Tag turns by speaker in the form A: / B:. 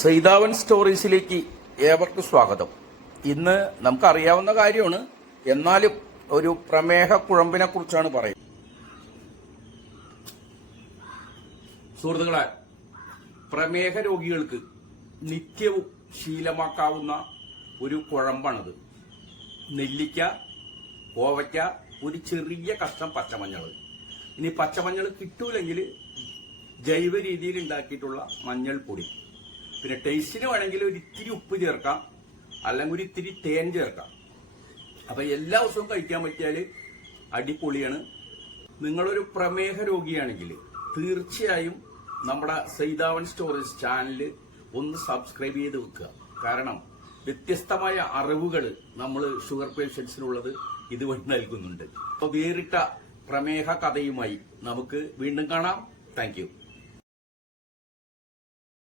A: സൈതാവൻ സ്റ്റോറീസിലേക്ക് ഏവർക്കും സ്വാഗതം. ഇന്ന് നമുക്കറിയാവുന്ന കാര്യമാണ് എന്നാലും ഒരു പ്രമേഹ കുഴമ്പിനെ കുറിച്ചാണ് പറയുന്നത്. സുഹൃത്തുക്കളെ പ്രമേഹ രോഗികൾക്ക് നിത്യവും ശീലമാക്കാവുന്ന ഒരു കുഴമ്പാണിത്. നെല്ലിക്ക കോവയ്ക്ക ഒരു ചെറിയ കഷ്ണം പച്ചമഞ്ഞൾ ഇനി പച്ചമഞ്ഞൾ കിട്ടൂലെങ്കിൽ ജൈവ രീതിയിൽ ഉണ്ടാക്കിയിട്ടുള്ള മഞ്ഞൾപ്പൊടി. പിന്നെ ടേസ്റ്റിന് വേണമെങ്കിൽ ഒരു ഇത്തിരി ഉപ്പ് ചേർക്കാം. അല്ലെങ്കിൽ ഒരു ഇത്തിരി തേൻ ചേർക്കാം. അപ്പൊ എല്ലാ ദിവസവും കഴിക്കാൻ പറ്റിയാൽ അടിപൊളിയാണ്. നിങ്ങളൊരു പ്രമേഹ രോഗിയാണെങ്കിൽ തീർച്ചയായും നമ്മുടെ സൈതാവൻ സ്റ്റോറേജ് ചാനൽ ഒന്ന് സബ്സ്ക്രൈബ് ചെയ്ത് വെക്കുക. കാരണം വ്യത്യസ്തമായ അറിവുകൾ നമ്മൾ ഷുഗർ പേഷ്യൻസിനുള്ളത് ഇതുവഴി നൽകുന്നുണ്ട്. അപ്പൊ വേറിട്ട പ്രമേഹ കഥയുമായി നമുക്ക് വീണ്ടും കാണാം. താങ്ക്